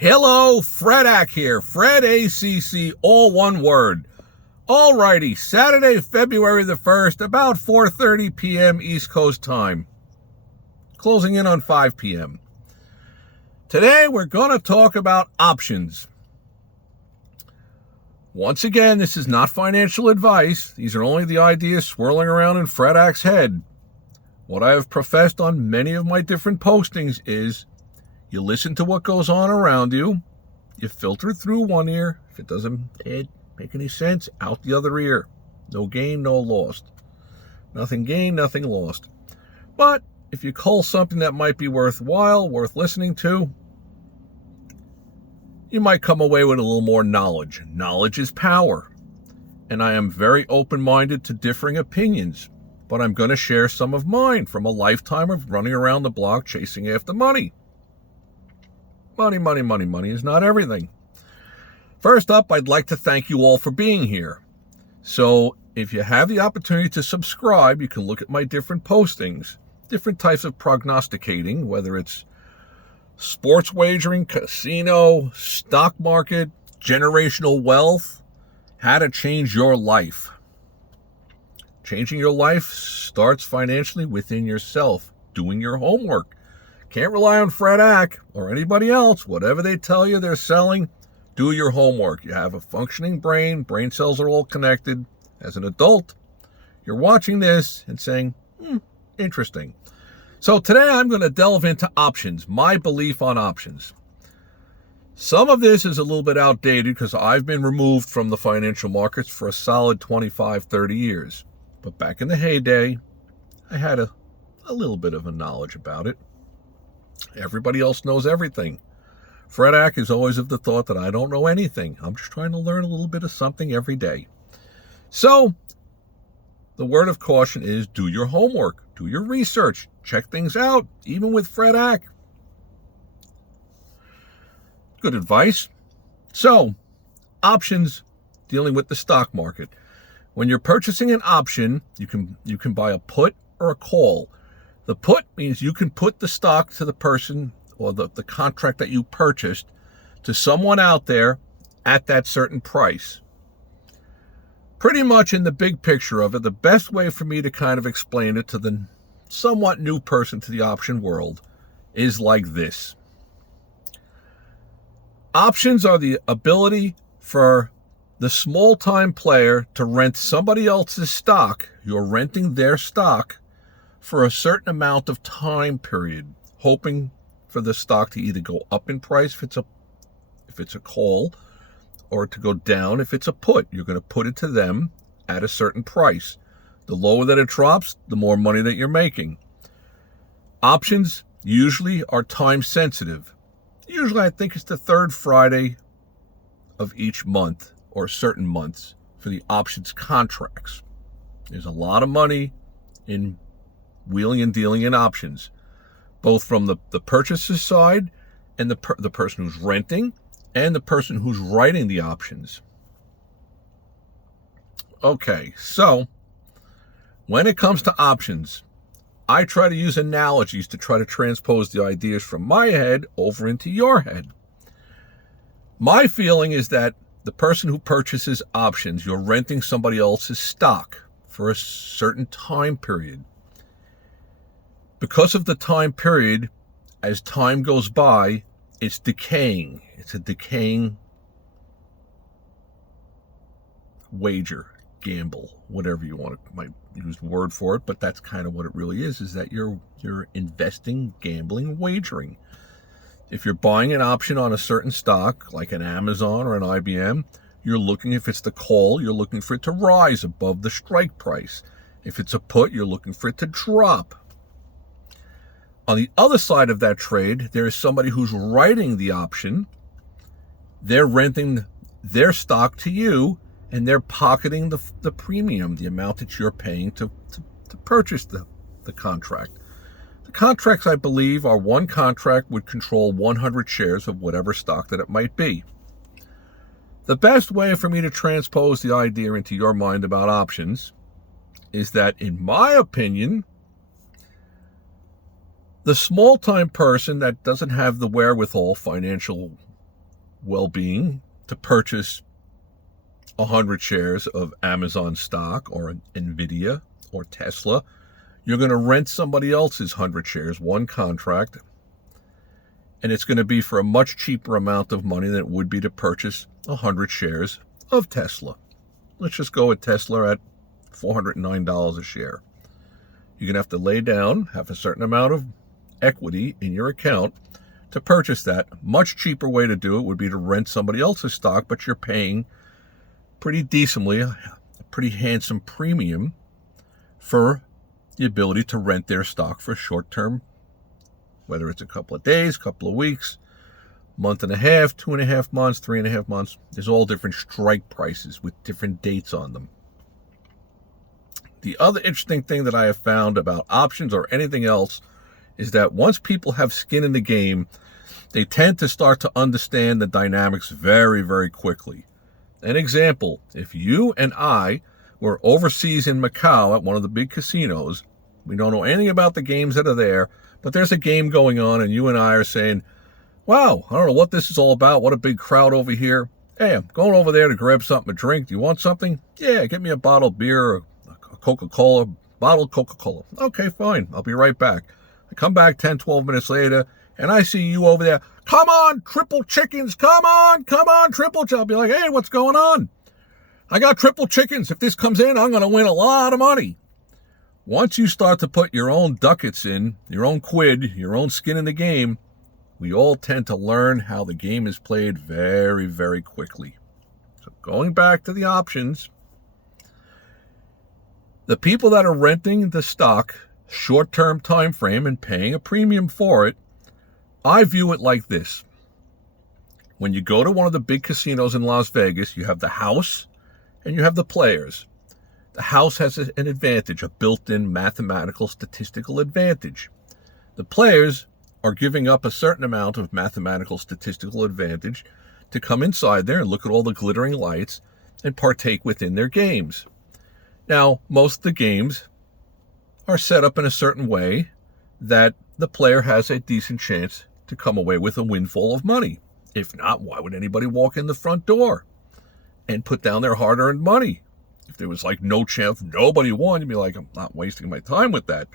Hello, Fredak here. Fred ACC, all one word. Alrighty, Saturday, February the 1st, about 4:30 p.m. East Coast time. Closing in on 5 p.m. Today, we're going to talk about options. Once again, this is not financial advice. These are only the ideas swirling around in Fredak's head. What I have professed on many of my different postings is you listen to what goes on around you, you filter through one ear. If it doesn't make any sense, out the other ear. No gain, no lost. Nothing gained, nothing lost. But if you cull something that might be worthwhile, worth listening to, you might come away with a little more knowledge. Knowledge is power. And I am very open-minded to differing opinions, but I'm going to share some of mine from a lifetime of running around the block chasing after money. Money is not everything. First up, I'd like to thank you all for being here. So if you have the opportunity to subscribe, you can look at my different postings, different types of prognosticating, whether it's sports wagering, casino, stock market, generational wealth, how to change your life. Changing your life starts financially within yourself, doing your homework. Can't rely on Fredak or anybody else. Whatever they tell you they're selling, do your homework. You have a functioning brain. Brain cells are all connected. As an adult, you're watching this and saying, interesting. So today I'm going to delve into options, my belief on options. Some of this is a little bit outdated because I've been removed from the financial markets for a solid 25, 30 years. But back in the heyday, I had a little bit of a knowledge about it. Everybody else knows everything. Fredak is always of the thought that I don't know anything. I'm just trying to learn a little bit of something every day. So, the word of caution is do your homework, do your research, check things out, even with Fredak. Good advice. So, options dealing with the stock market. When you're purchasing an option, you can buy a put or a call. The put means you can put the stock to the person or the contract that you purchased to someone out there at that certain price. Pretty much in the big picture of it, the best way for me to kind of explain it to the somewhat new person to the option world is like this. Options are the ability for the small-time player to rent somebody else's stock. You're renting their stock for a certain amount of time period, hoping for the stock to either go up in price if it's a call, or to go down if it's a put. You're going to put it to them at a certain price. The lower that it drops, the more money that you're making. Options usually are time sensitive. Usually I think it's the third Friday of each month or certain months for the options contracts. There's a lot of money in wheeling and dealing in options, both from the purchaser's side and the person who's renting and the person who's writing the options. Okay, so when it comes to options, I try to use analogies to try to transpose the ideas from my head over into your head. My feeling is that the person who purchases options, you're renting somebody else's stock for a certain time period. Because of the time period, as time goes by, it's decaying. It's a decaying wager, gamble, whatever you might use the word for it, but that's kind of what it really is that you're investing, gambling, wagering. If you're buying an option on a certain stock, like an Amazon or an IBM, you're looking, if it's the call, you're looking for it to rise above the strike price. If it's a put, you're looking for it to drop. On the other side of that trade, there is somebody who's writing the option. They're renting their stock to you, and they're pocketing the premium, the amount that you're paying to purchase the contract. The contracts, I believe, are one contract would control 100 shares of whatever stock that it might be. The best way for me to transpose the idea into your mind about options is that, in my opinion, the small-time person that doesn't have the wherewithal, financial well-being to purchase 100 shares of Amazon stock or Nvidia or Tesla. You're going to rent somebody else's 100 shares, one contract, and it's going to be for a much cheaper amount of money than it would be to purchase 100 shares of Tesla. Let's just go with Tesla at $409 a share. You're going to have to lay down, have a certain amount of equity in your account to purchase that. Much cheaper way to do it would be to rent somebody else's stock, but you're paying pretty decently, a pretty handsome premium for the ability to rent their stock for short term, whether it's a couple of days, couple of weeks, month and a half, 2.5 months, 3.5 months. There's all different strike prices with different dates on them. The other interesting thing that I have found about options or anything else is that once people have skin in the game, they tend to start to understand the dynamics very, very quickly. An example, if you and I were overseas in Macau at one of the big casinos, we don't know anything about the games that are there, but there's a game going on and you and I are saying, wow, I don't know what this is all about. What a big crowd over here. Hey, I'm going over there to grab something to drink. Do you want something? Yeah, get me a bottle of beer or a Coca-Cola, bottle of Coca-Cola. Okay, fine. I'll be right back. I come back 10, 12 minutes later, and I see you over there. Come on, triple chickens. Come on, triple chickens. I'll be like, hey, what's going on? I got triple chickens. If this comes in, I'm going to win a lot of money. Once you start to put your own ducats in, your own quid, your own skin in the game, we all tend to learn how the game is played very, very quickly. So going back to the options, the people that are renting the stock short-term time frame and paying a premium for it, I view it like this. When you go to one of the big casinos in Las Vegas, you have the house and you have the players. The house has an advantage, a built-in mathematical statistical advantage. The players are giving up a certain amount of mathematical statistical advantage to come inside there and look at all the glittering lights and partake within their games. Now, most of the games are set up in a certain way that the player has a decent chance to come away with a windfall of money. If not, why would anybody walk in the front door and put down their hard-earned money? If there was like no chance, nobody won, you'd be like, I'm not wasting my time with that.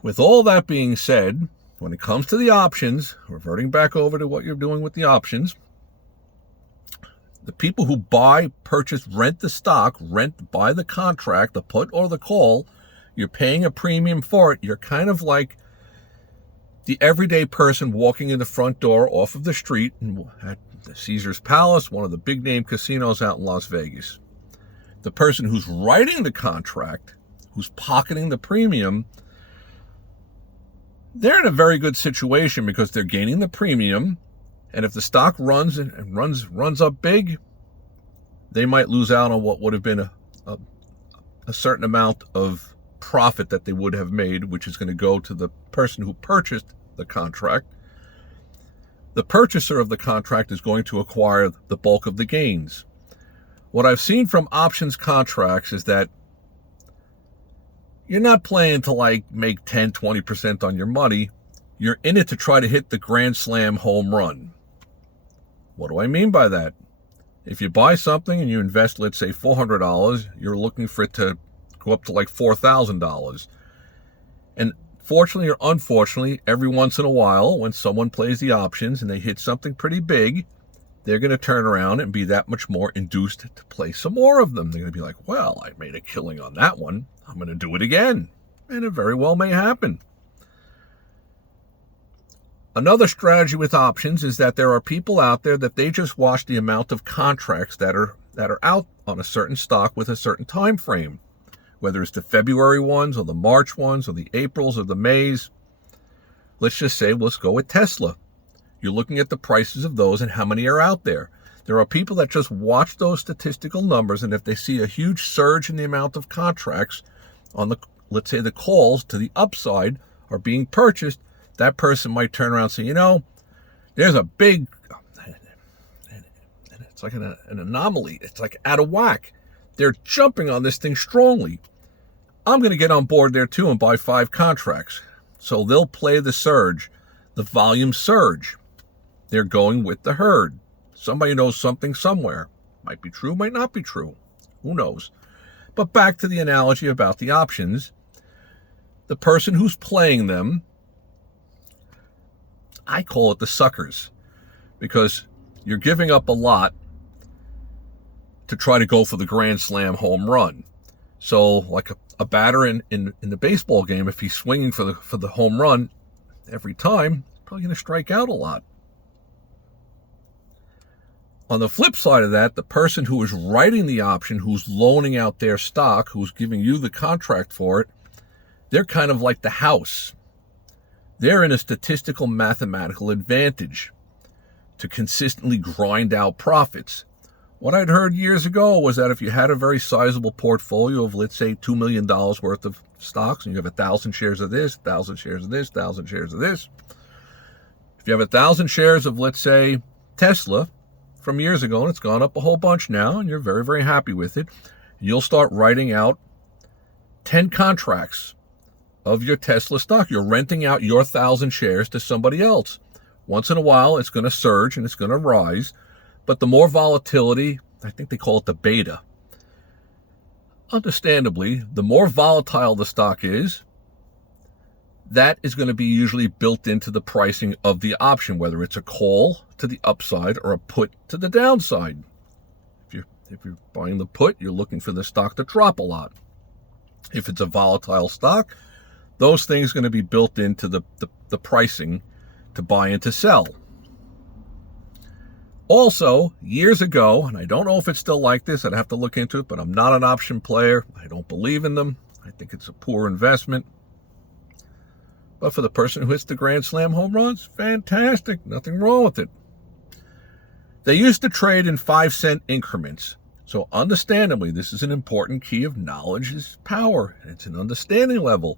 With all that being said, when it comes to the options, reverting back over to what you're doing with the options, the people who buy, purchase, rent the stock, buy the contract, the put or the call, you're paying a premium for it. You're kind of like the everyday person walking in the front door off of the street at the Caesars Palace, one of the big name casinos out in Las Vegas. The person who's writing the contract, who's pocketing the premium, they're in a very good situation because they're gaining the premium. And if the stock runs and runs up big, they might lose out on what would have been a certain amount of profit that they would have made, which is going to go to the person who purchased the contract. The purchaser of the contract is going to acquire the bulk of the gains. What I've seen from options contracts is that you're not playing to like make 10, 20% on your money. You're in it to try to hit the grand slam home run. What do I mean by that? If you buy something and you invest, let's say $400, you're looking for it to go up to like $4,000. And fortunately or unfortunately, every once in a while, when someone plays the options and they hit something pretty big, they're going to turn around and be that much more induced to play some more of them. They're going to be like, well, I made a killing on that one. I'm going to do it again. And it very well may happen. Another strategy with options is that there are people out there that they just watch the amount of contracts that are out on a certain stock with a certain time frame, whether it's the February ones or the March ones or the Aprils or the Mays. Let's just say, let's go with Tesla. You're looking at the prices of those and how many are out there. There are people that just watch those statistical numbers, and if they see a huge surge in the amount of contracts on the, let's say the calls to the upside are being purchased, that person might turn around and say, you know, there's a big, it's like an anomaly. It's like out of whack. They're jumping on this thing strongly. I'm going to get on board there too and buy 5 contracts. So they'll play the surge, the volume surge. They're going with the herd. Somebody knows something somewhere. Might be true, might not be true. Who knows? But back to the analogy about the options. The person who's playing them, I call it the suckers, because you're giving up a lot to try to go for the grand slam home run. So like a batter in the baseball game, if he's swinging for the home run every time, he's probably going to strike out a lot. On the flip side of that, the person who is writing the option, who's loaning out their stock, who's giving you the contract for it, they're kind of like the house. They're in a statistical mathematical advantage to consistently grind out profits. What I'd heard years ago was that if you had a very sizable portfolio of, let's say, $2 million worth of stocks, and you have 1,000 shares of this, 1,000 shares of this, 1,000 shares of this, if you have 1,000 shares of, let's say, Tesla from years ago, and it's gone up a whole bunch now, and you're very, very happy with it, you'll start writing out 10 contracts of your Tesla stock. You're renting out your 1,000 shares to somebody else. Once in a while, it's going to surge and it's going to rise. But the more volatility, I think they call it the beta. Understandably, the more volatile the stock is, that is going to be usually built into the pricing of the option, whether it's a call to the upside or a put to the downside. If you're buying the put, you're looking for the stock to drop a lot. If it's a volatile stock, those things are going to be built into the pricing to buy and to sell. Also, years ago, and I don't know if it's still like this, I'd have to look into it, but I'm not an option player. I don't believe in them. I think it's a poor investment. But for the person who hits the grand slam home runs, fantastic. Nothing wrong with it. They used to trade in 5-cent increments. So understandably, this is an important key of knowledge is power. It's an understanding level.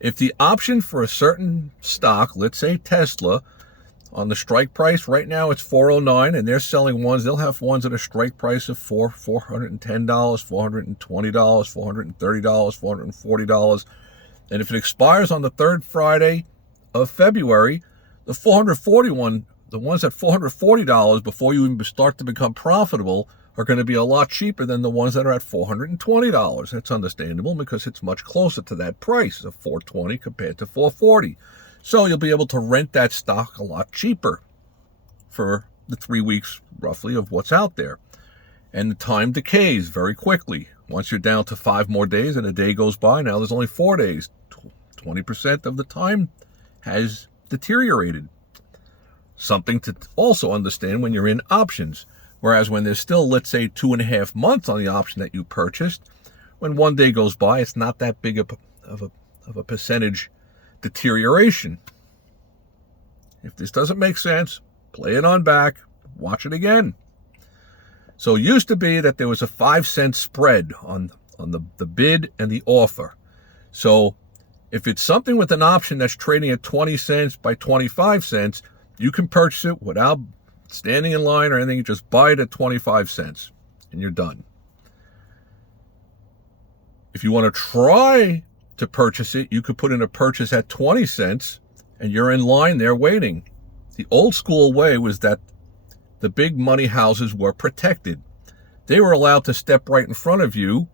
If the option for a certain stock, let's say Tesla, on the strike price right now it's $409, and they're selling ones, they'll have ones at a strike price of $410, $420, $430, $440. And if it expires on the third Friday of February, the 441, the ones at $440 before you even start to become profitable, are going to be a lot cheaper than the ones that are at $420. That's understandable because it's much closer to that price of $420 compared to $440. So you'll be able to rent that stock a lot cheaper for the 3 weeks roughly of what's out there. And the time decays very quickly. Once you're down to 5 more days and a day goes by, now there's only 4 days. 20% of the time has deteriorated. Something to also understand when you're in options. Whereas when there's still, let's say, 2.5 months on the option that you purchased, when 1 day goes by, it's not that big of a percentage deterioration. If this doesn't make sense, play it on back, watch it again. So it used to be that there was a 5-cent spread on the bid and the offer. So if it's something with an option that's trading at 20 cents by 25 cents, you can purchase it without standing in line or anything. You just buy it at 25 cents and you're done. If you want to try to purchase it, you could put in a purchase at 20 cents and you're in line there waiting. The old school way was that the big money houses were protected. They were allowed to step right in front of you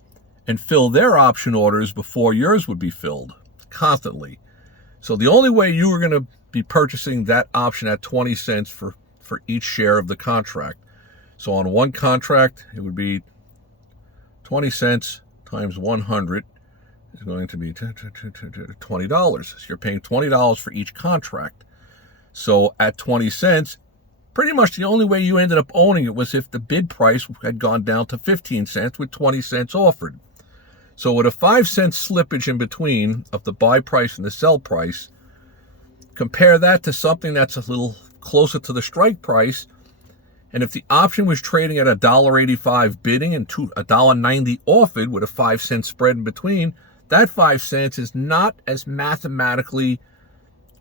and fill their option orders before yours would be filled constantly. So the only way you were going to be purchasing that option at 20 cents for each share of the contract. So on one contract, it would be 20 cents times 100 is going to be $20. So you're paying $20 for each contract. So at 20 cents, pretty much the only way you ended up owning it was if the bid price had gone down to 15 cents with 20 cents offered. So with a 5-cent slippage in between of the buy price and the sell price, compare that to something that's a little closer to the strike price. And if the option was trading at $1.85 bidding and $1.90 offered with a 5-cent spread in between, that 5 cents is not as mathematically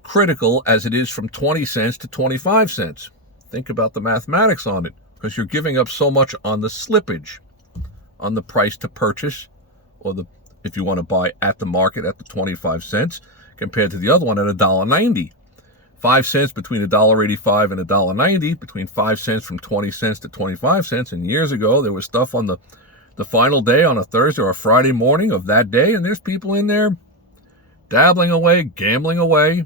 critical as it is from 20 cents to 25 cents. Think about the mathematics on it, because you're giving up so much on the slippage, on the price to purchase, or if you want to buy at the market at the 25 cents, compared to the other one at $1.90. 5 cents between $1.85 and $1.90, between 5 cents from 20 cents to 25 cents. And years ago, there was stuff on the final day on a Thursday or a Friday morning of that day, and there's people in there dabbling away, gambling away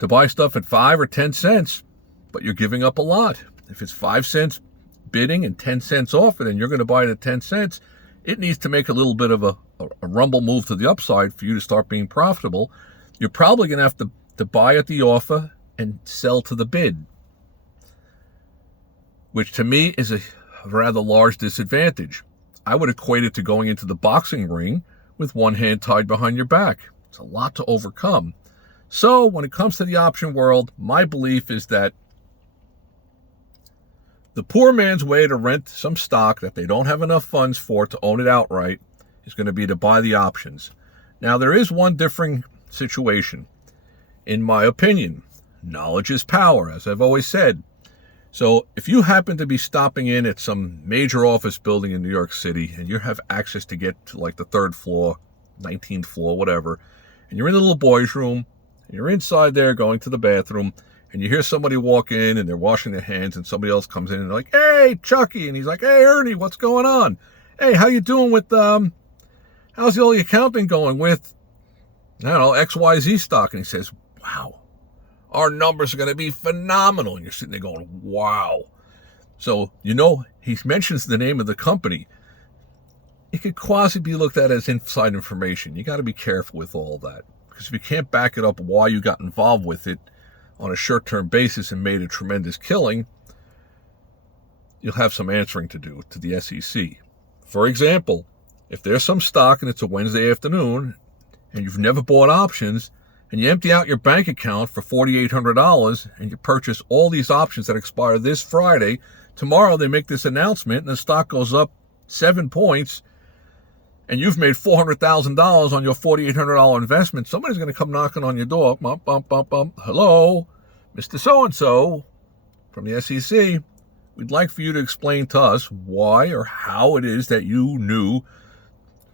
to buy stuff at 5 or 10 cents, but you're giving up a lot. If it's 5 cents bidding and 10 cents off it, and you're going to buy it at 10 cents, it needs to make a little bit of a rumble move to the upside for you to start being profitable. You're probably going to have to buy at the offer and sell to the bid, which to me is a rather large disadvantage. I would equate it to going into the boxing ring with one hand tied behind your back. It's a lot to overcome. So when it comes to the option world, my belief is that the poor man's way to rent some stock that they don't have enough funds for to own it outright is going to be to buy the options. Now, there is one differing situation. In my opinion, knowledge is power, as I've always said. So if you happen to be stopping in at some major office building in New York City and you have access to get to like the 3rd floor, 19th floor, whatever, and you're in the little boys' room, and you're inside there going to the bathroom, and you hear somebody walk in and they're washing their hands, and somebody else comes in and they're like, "Hey, Chucky," and he's like, "Hey, Ernie, what's going on? Hey, how you doing with how's all the accounting going with, I don't know, XYZ stock?" And he says, "Wow, our numbers are going to be phenomenal." And you're sitting there going, "Wow." So, he mentions the name of the company. It could quasi be looked at as inside information. You got to be careful with all that, because if you can't back it up why you got involved with it on a short-term basis and made a tremendous killing, you'll have some answering to do to the SEC. For example, if there's some stock and it's a Wednesday afternoon and you've never bought options, and you empty out your bank account for $4,800 and you purchase all these options that expire this Friday, tomorrow they make this announcement and the stock goes up 7 points, and you've made $400,000 on your $4,800 investment, somebody's going to come knocking on your door. Bump, bump, bump, bump. "Hello, Mr. So-and-so from the SEC. We'd like for you to explain to us why or how it is that you knew,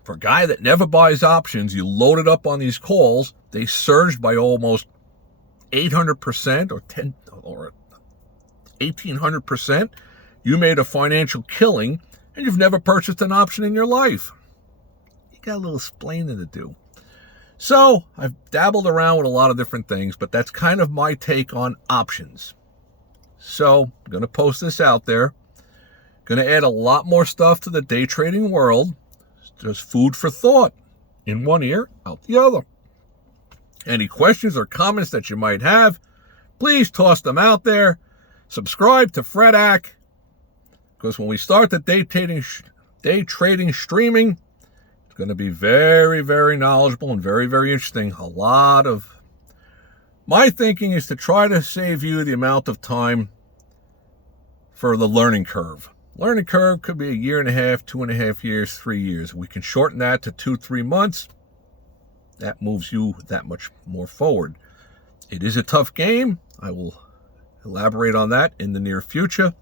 for a guy that never buys options, you loaded up on these calls. They surged by almost 800% or 1,800%. You made a financial killing, and you've never purchased an option in your life." You got a little explaining to do. So I've dabbled around with a lot of different things, but that's kind of my take on options. So I'm going to post this out there. Going to add a lot more stuff to the day trading world. Just food for thought. In one ear, out the other. Any questions or comments that you might have, please toss them out there. Subscribe to Fredak, because when we start the day trading streaming, it's going to be very, very knowledgeable and very, very interesting. A lot of my thinking is to try to save you the amount of time for the learning curve. Learning curve could be 1.5 years, 2.5 years, 3 years. We can shorten that to 2-3 months. That moves you that much more forward. It is a tough game. I will elaborate on that in the near future.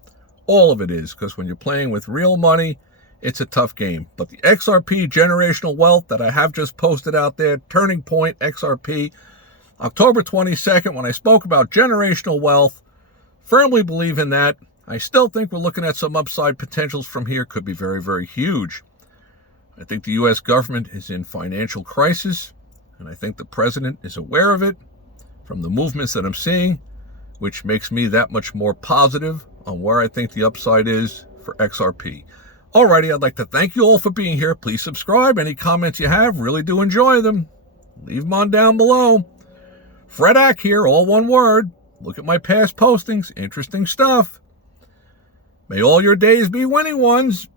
All of it is, because when you're playing with real money, it's a tough game. But the XRP Generational Wealth that I have just posted out there, Turning Point XRP, October 22nd, when I spoke about generational wealth, firmly believe in that. I still think we're looking at some upside potentials from here. Could be very, very huge. I think the U.S. government is in financial crisis, and I think the president is aware of it from the movements that I'm seeing, which makes me that much more positive on where I think the upside is for XRP. Alrighty, I'd like to thank you all for being here. Please subscribe. Any comments you have, really do enjoy them. Leave them on down below. Fredak here, all one word. Look at my past postings. Interesting stuff. May all your days be winning ones.